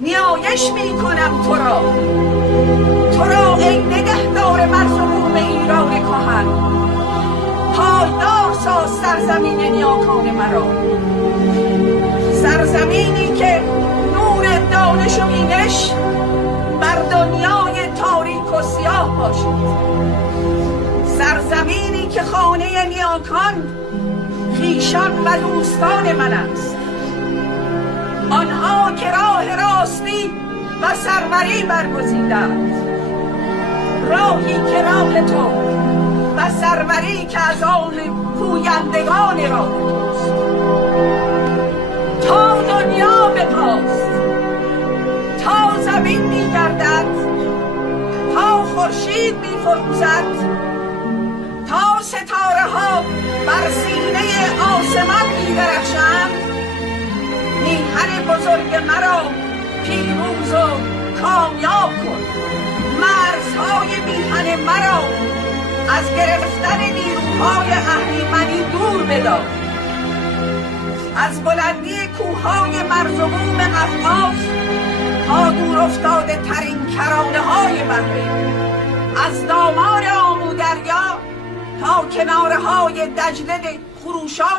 نیایش می کنم تو را ای نگهدار مرزبون ایران کهن. پایدار ساز سرزمین نیاکان مرا، سرزمینی که نور دانش و بینش بر دنیای تاریک و سیاه باشد، سرزمینی که خانه نیاکان خویشان و دوستان من است، آنها که راه راستی و سروری برگزیدند، راهی که راه تو و سروری که از آن پویندگان راه توست. تا دنیا بپاست، تا زمین میگردد، تا خورشید میفروزد، تا ستاره ها بر سینه آسمان میدرخشند، میهن بزرگ مرا پیروز و کامیاب کن. مرزهای میهن مرا از گرفتن نیروهای اهریمنی دور بدار. از بلندی کوههای مرزبوم قفقاز تا دور افتاده ترین کرانه های بحری، از دامان آمو دریا تا کناره های دجله خروشان